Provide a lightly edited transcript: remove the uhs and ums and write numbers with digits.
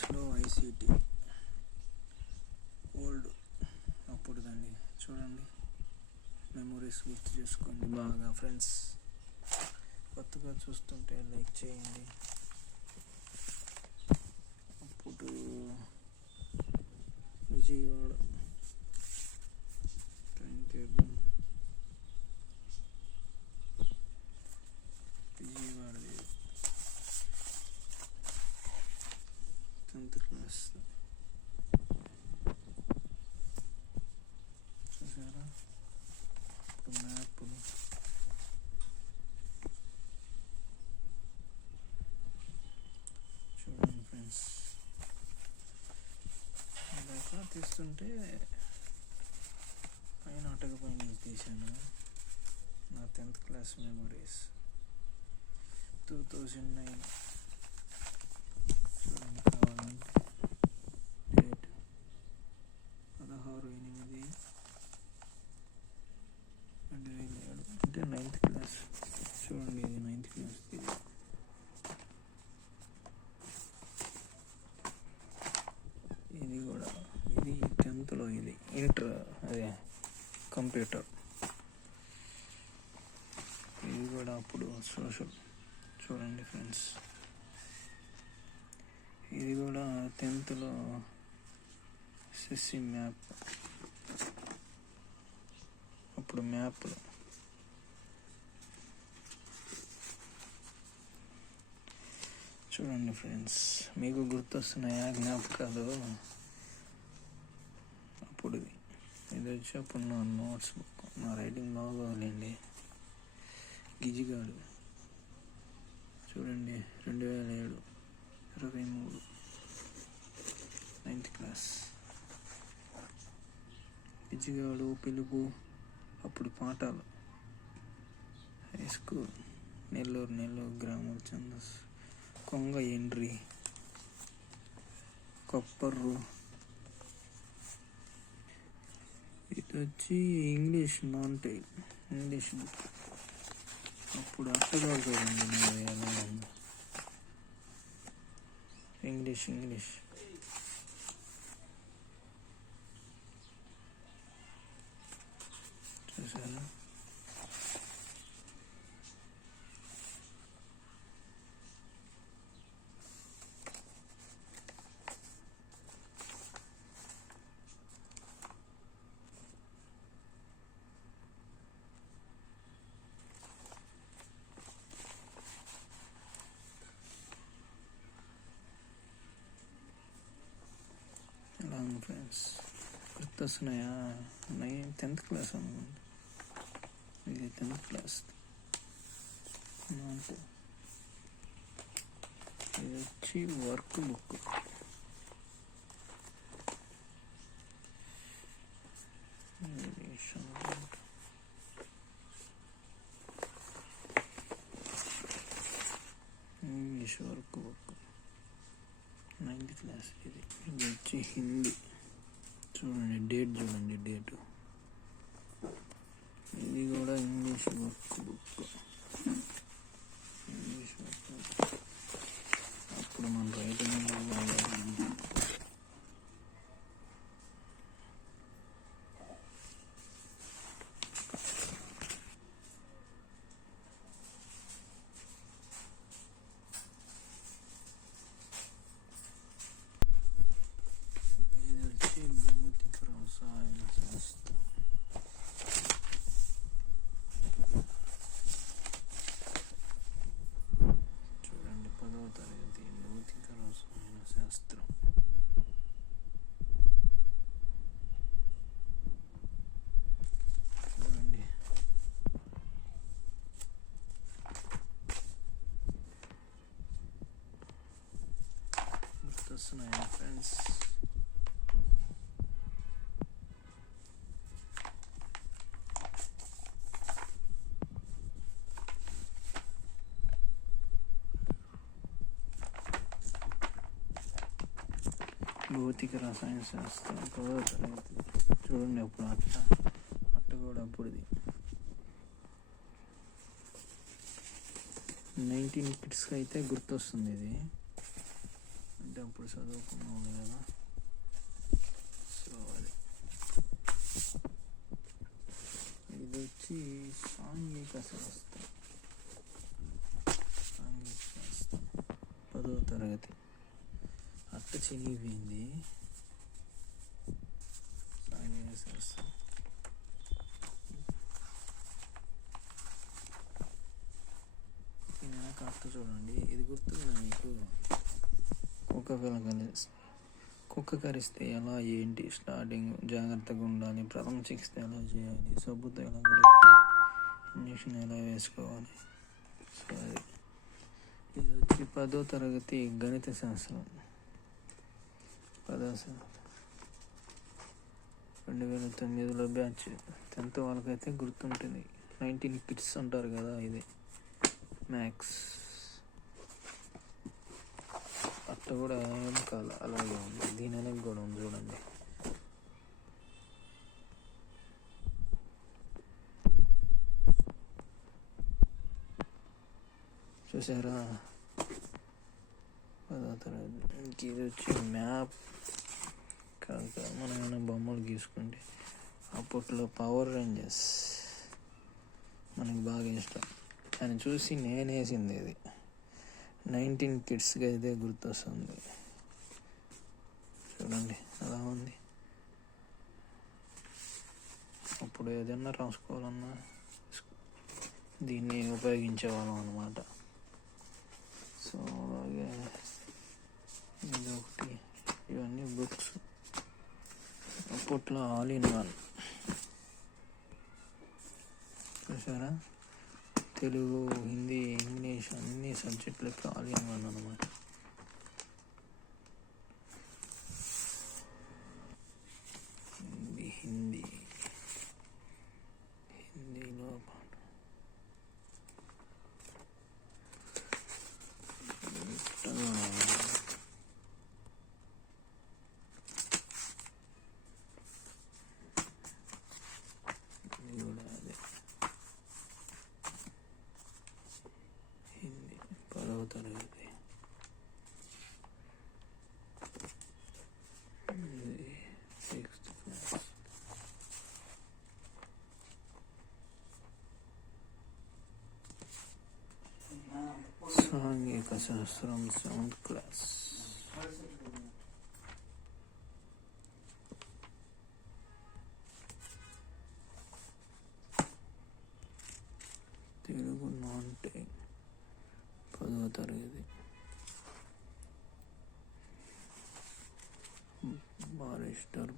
క్లాస్లో ICT old అప్పుడు దాన్ని చూడండి, మెమొరీస్ గుర్తు చేసుకోండి బాగా ఫ్రెండ్స్. కొత్తగా చూస్తుంటే లైక్ చేయండి. అప్పుడు విజయవాడ విజయవాడ 10th క్లాస్ చూసారా. ఇప్పుడు మ్యాప్ చూడండి ఫ్రెండ్స్. ఇలా తీస్తుంటే పైన అటక పైన తీశాను నా 10th క్లాస్ మెమరీస్ 2009. చూడండి కావాలంటే డేట్ 16/8/2007 అంటే 9th క్లాస్. చూడండి ఇది 9th క్లాస్. ఇది కూడా ఇది 10thలో, ఇది ఇంటర్ అదే కంప్యూటర్. ఇది కూడా అప్పుడు సోషల్. చూడండి ఫ్రెండ్స్, ఇది కూడా 10thలో సిసి మ్యాప్. అప్పుడు మ్యాప్లు చూడండి ఫ్రెండ్స్. మీకు గుర్తొస్తున్నాయా జ్ఞాపకాలు? అప్పుడు ఇది వచ్చి అప్పుడు నా నోట్స్ బుక్. నా రైటింగ్ బాగోలేండి. గిజిగాడు చూడండి 2007 23 9th క్లాస్. గిజిగాడు పిలుపు అప్పుడు పాఠాలు. హై స్కూల్ నెల్లూరు గ్రామర్ ఛందస్. కొంగ ఎండ్రి కొప్పర్రు. ఇది వచ్చి English non detail English book. అప్పుడు అట్టగారు కదండి ఇంగ్లీష్ చూసారా. ఫ్రెండ్స్ గుర్తొస్తున్నాయా? 10th క్లాస్ అనుకోండి. ఇది 10th క్లాస్. ఇది వచ్చి work book. English work book 9th class. ఇది వచ్చి హిందీ. చూడండి డేట్, చూడండి డేటు. ఇది కూడా ఇంగ్లీష్ వర్క్ బుక్. అప్పుడు మన రైటింగ్ వస్తున్నాయి ఫ్రెండ్స్. భౌతిక రసాయన శాస్త్రం 10వ తరగతి. చూడండి అప్పుడు అట్ట కూడా అప్పుడుది 19 కిడ్స్కి అయితే గుర్తొస్తుంది. ఇది అంటే అప్పుడు చదువుకున్నాను కదా. సో అది ఇది వచ్చి సాంఘిక శాస్త్రం. 10వ తరగతి. అట్ట చినిగిపోయింది. సాంఘిక శాస్త్రం అట్ట చూడండి. ఇది గుర్తుందా మీకు? కుక్క కరిస్తే ఎలా, ఏంటి, స్టార్టింగ్ జాగ్రత్తగా ఉండాలి, ప్రథమ చికిత్స ఎలా చేయాలి, సబ్బుతో ఎలా ఇంజక్షన్ ఎలా వేసుకోవాలి. సో అది ఇది వచ్చి 10వ తరగతి గణిత శాస్త్రం. 2009లో బ్యాచ్. 10th వాళ్ళకైతే గుర్తుంటుంది. 19 కిడ్స్ అంటారు కదా, ఇది మ్యాథ్స్. అట్ట కూడా ఏం కాదు, అలాగే ఉంది. దీని వెనక్కి కూడా ఉంది చూడండి. చూసారా? 10వ తరగతి. ఇంక ఇది వచ్చి మ్యాప్. కాక మనం ఏమైనా బొమ్మలు గీసుకుంటే అప్పట్లో పవర్ రేంజర్స్ మనకి బాగా ఇష్టం. అని చూసి నేనేసింది ఇది. 19 కిడ్స్గా ఇదే గుర్తొస్తుంది. చూడండి అలా ఉంది. అప్పుడు ఏదైనా రాసుకోవాలన్నా దీన్ని ఉపయోగించేవాళ్ళం అన్నమాట. సో అలాగే ఇది ఒకటి. ఇవన్నీ బుక్స్. అప్పట్లో ఆల్ ఇన్ వన్. చూసారా? తెలుగు, హిందీ, ఇంగ్లీష్ అన్ని సబ్జెక్టులకి ఆల్ ఇన్ వన్ అన్నమాట. హిందీలో పాట. ఇది కూడా అదే. హిందీ 10వ తరగతి. ఇది 6th క్లాస్. సాంఘిక శాస్త్రం 7th class. Telugu non tech 10వ తరగతి. బారిస్టర్